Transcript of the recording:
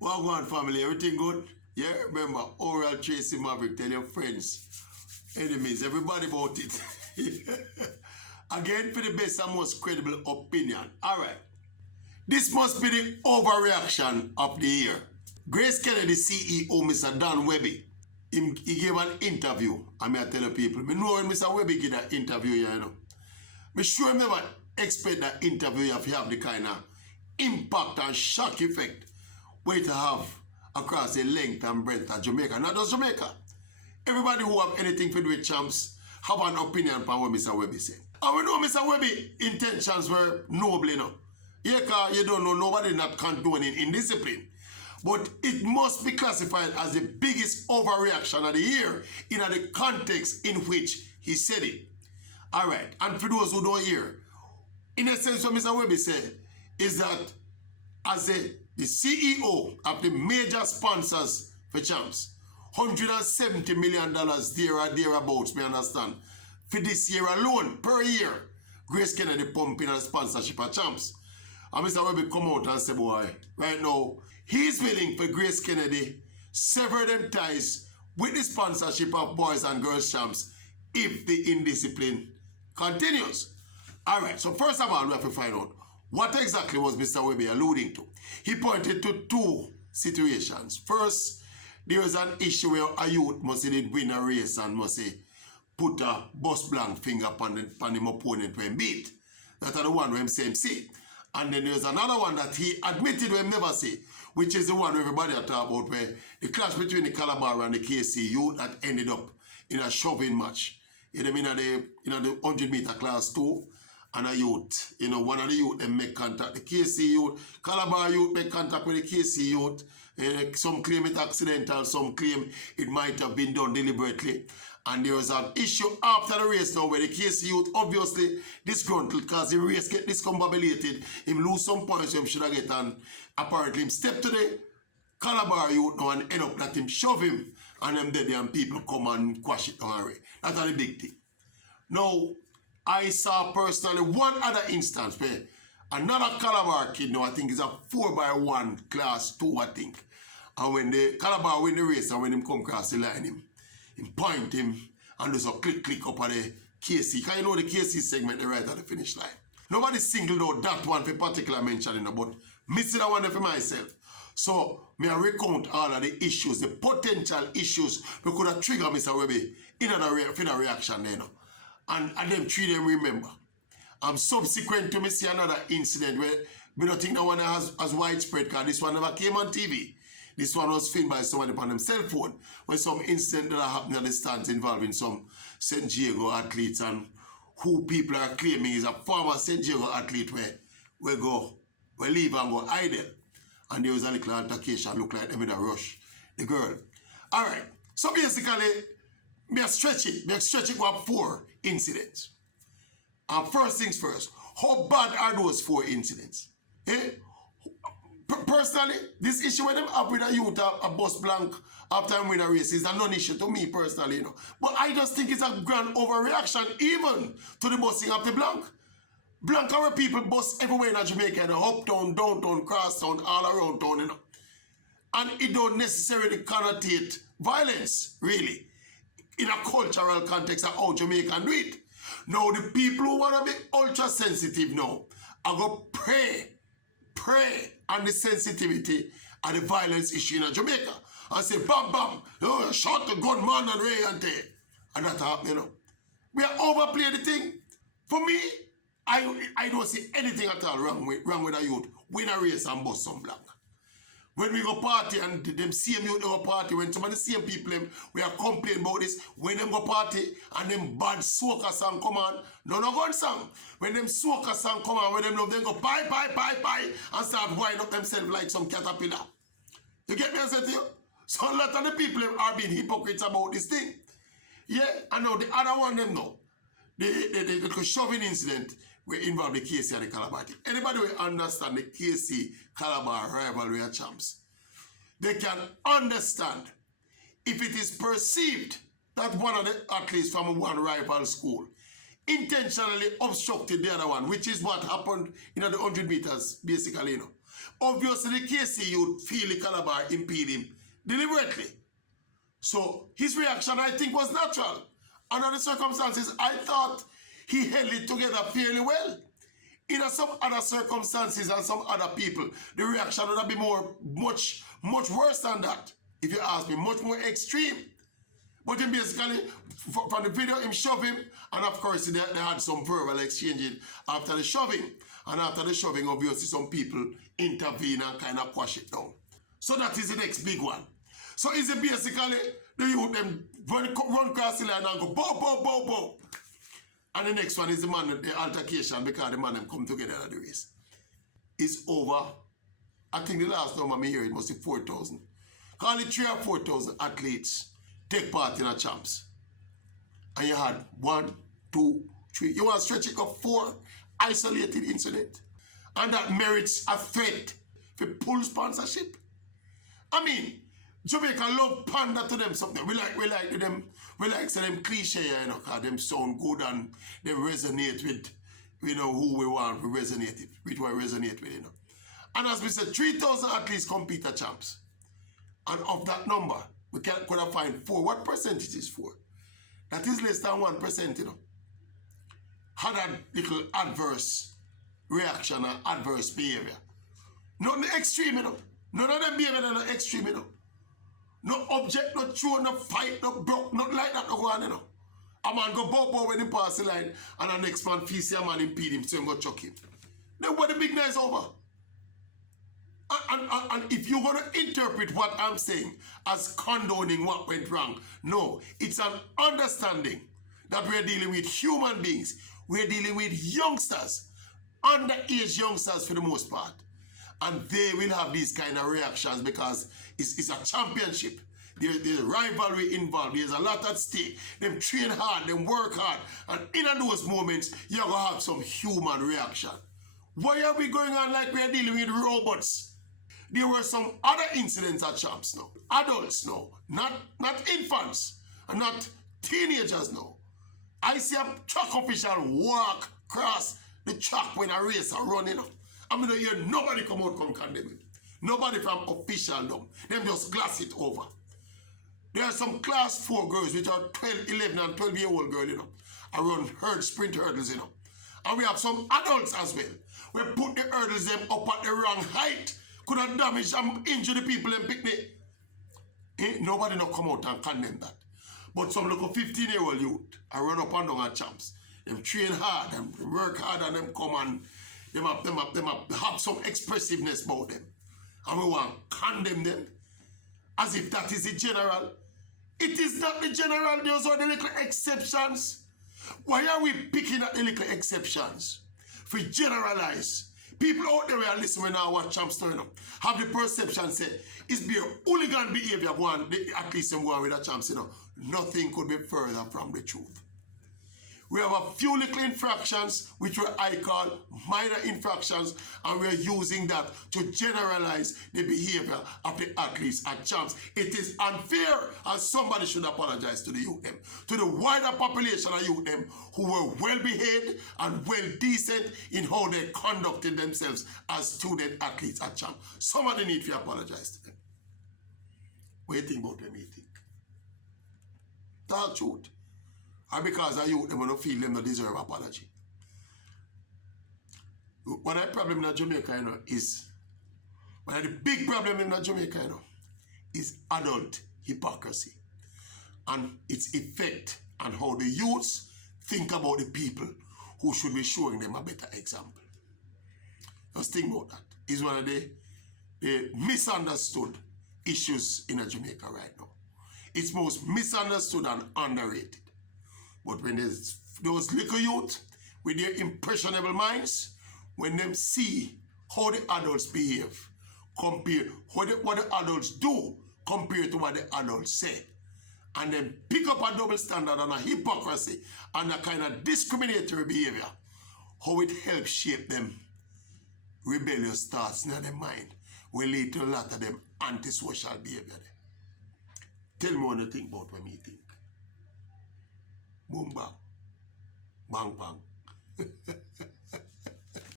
Well, go on, family. Everything good? Yeah, remember, oral Tracy Maverick. Tell your friends, enemies, everybody about it. Again, for the best and most credible opinion. All right. This must be the overreaction of the year. Grace Kennedy CEO, Mr. Dan Webby, he gave an interview. I may tell the people, I know when Mr. Webby give that interview, you know. I sure never expect that interview to have the kind of impact and shock effect where to have across the length and breadth of Jamaica. Not just Jamaica. Everybody who have anything to do with champs have an opinion about what Mr. Webby said. And we know Mr. Webby's intentions were noble enough. Yeah, because you don't know, nobody not condoning indiscipline. But it must be classified as the biggest overreaction of the year in the context in which he said it. All right, and for those who don't hear, in a sense what Mr. Webby said is that as the CEO of the major sponsors for champs, $170 million there or thereabouts, me understand, for this year alone, per year, Grace Kennedy pumping a sponsorship of champs. And Mr. Webby come out and say, boy, right now, he's willing for Grace Kennedy sever them ties with the sponsorship of boys and girls champs if the indiscipline continues. All right, so first of all, we have to find out what exactly was Mr. Webby alluding to. He pointed to two situations. First, there was an issue where a youth must win a race and must put a bus blank finger upon him opponent when beat. That's the one where him say him see. And then there's another one that he admitted we never see, which is the one where everybody are talking about, where the clash between the Calabar and the KC youth that ended up in a shoving match. You know, in the 100-meter class too, and a youth, you know, one of the youth them make contact, the KC youth, Calabar youth make contact with the KC youth. Some claim it accidental, some claim it might have been done deliberately. And there was an issue after the race now where the KC youth obviously disgruntled because the race get discombobulated. Him lose some points him should have get, and apparently him step to the Calabar youth now and end up that him shove him and them dead and people come and quash it down. That's the big thing. Now, I saw personally one other instance where another Calabar kid now, I think is a 4x1 class 2, I think. And when the Calabar win the race and when him come across the line, him point him and there's a click up at the KC. Because you know the KC segment right at the finish line. Nobody singled out that one for particular mentioning, but missing that one for myself. So, may I recount all of the issues, the potential issues we could have triggered Mr. Webby in a reaction there. And them three them remember. Subsequent to me see another incident where we don't think that one has widespread because this one never came on TV. This one was filmed by someone upon them cell phone when some incident that happened at the stands involving some St. Diego athletes and who people are claiming is a former St. Diego athlete where leave and go idle. And there was a little altercation, look like them in a rush, the girl. All right, so basically, me stretch it go up 4 incidents. And first things first, how bad are those 4 incidents? Personally, this issue with them up with a youth, a bus blank after I win a race is a non-issue to me personally, you know. But I just think it's a grand overreaction even to the busing of the blank. Blank are where people bus everywhere in Jamaica, you know, uptown, downtown, crosstown, all around town, you know. And it don't necessarily connotate violence, really, in a cultural context of how Jamaica do it. Now, the people who want to be ultra-sensitive now are going to pray on the sensitivity of the violence issue in Jamaica. And say, bam, bam, you shot the gunman and Ray and Tay. And that happened, you know. We are overplaying the thing. For me, I don't see anything at all wrong with a youth win a race and bust some blank. When we go party and them same youth go party, when some of the same people we are complaining about this, when them go party and them bad soca song come on, no gun song. When them soca song come on, when them love them go pie and start winding up themselves like some caterpillar. You get me, I said to you? So a lot of the people are being hypocrites about this thing. Yeah, I know the other one them know. The shoving incident will involve the KC and the Calabar. Anybody will understand the KC Calabar rivalry of champs. They can understand if it is perceived that one of the athletes from one rival school intentionally obstructed the other one, which is what happened in the 100 meters, basically, you know. Obviously, the KC youth feel the Calabar impede him deliberately. So his reaction, I think, was natural. Under the circumstances, I thought he held it together fairly well. In some other circumstances and some other people, the reaction would have been much worse than that. If you ask me, much more extreme. But him basically, from the video, him shove him, and of course they had some verbal exchanging after the shoving. And after the shoving, obviously some people intervene and kind of quash it down. So that is the next big one. So is it basically the youth them run across the line and go bow, bow, bow, bow. And the next one is the man, the altercation, because the man them come together at the race. It's over. I think the last number I hear it must be 4,000. Call it 3,000 or 4,000 athletes take part in a champs. And you had 1, 2, 3. You want to stretch it up 4 isolated incidents. And that merits a threat for pull sponsorship. I mean, Jamaica love pander to them something. We like them cliche, you know, because them sound good and they resonate with, you know, who we want to resonate with, what resonate with, you know. And as we said, 3,000 athletes compete at champs. And of that number, we could have find 4. What percentage is 4? That is less than 1%, you know. Had a little adverse reaction and adverse behavior. Not the extreme, you know. None of them behavior are the extreme, you know. No object, no throw, no fight, no broke, not like that, no go on, you know. A man go bow when he pass the line, and the next man feels a man impede him, so he go chuck him. Then what the big night is over. And if you're going to interpret what I'm saying as condoning what went wrong, no, it's an understanding that we're dealing with human beings. We're dealing with youngsters, underage youngsters for the most part. And they will have these kind of reactions because it's a championship. There's rivalry involved. There's a lot at stake. Them train hard, them work hard. And in those moments, you're going to have some human reaction. Why are we going on like we're dealing with robots? There were some other incidents at champs now. Adults now. Not infants. And not teenagers now. I see a track official walk across the track when a racer running up. I'm going to hear nobody come condemn it. Nobody from official now. Them just glass it over. There are some class 4 girls which are 12, 11 and 12-year-old girls, you know. I run sprint hurdles, you know. And we have some adults as well. We put the hurdles them up at the wrong height. Could have damaged and injured the people in picnic. Nobody not come out and condemn that. But some local 15-year-old youth I run up and down at champs. Them train hard, them work hard, and them come and them have some expressiveness about them. And we want to condemn them as if that is the general. It is not the general. Those are the little exceptions. Why are we picking at the little exceptions? For generalize. People out there who are listening when I watch champs turn up have the perception say it's be a hooligan behavior one, at least them going with the champs, you know. Nothing could be further from the truth. We have a few little infractions, which I call minor infractions, and we're using that to generalize the behavior of the athletes at champs. It is unfair, and somebody should apologize to the youth them, to the wider population of youth them who were well behaved and well decent in how they conducted themselves as student athletes at champs. Somebody need to apologize to them. What do you think about them, you think? Talk truth. And because of you, them don't feel them don't deserve apology. One of the problem in Jamaica, you know, is one of the big problem in Jamaica, you know, is adult hypocrisy and its effect on how the youths think about the people who should be showing them a better example. Just think about that. It's one of the misunderstood issues in Jamaica right now. It's most misunderstood and underrated. But when there's those little youth with their impressionable minds, when them see how the adults behave, compare what the adults do compared to what the adults say, and then pick up a double standard and a hypocrisy and a kind of discriminatory behavior, how it helps shape them rebellious thoughts in their mind will lead to a lot of them antisocial behavior. Tell me what you think about what me think. Boom, bang. Bang, bang.